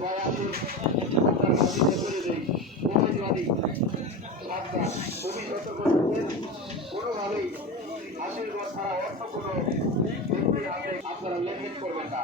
ভাই আসুন আপনার হাজিতে চলে যাই প্রবেশবাদী সাবধান খুবই সতর্ক থাকবেন কোনোভাবেই আশীর্বাদ ছাড়া অন্য কোনো ব্যক্তির হাতে আপনারা লেনদেন করবেন না।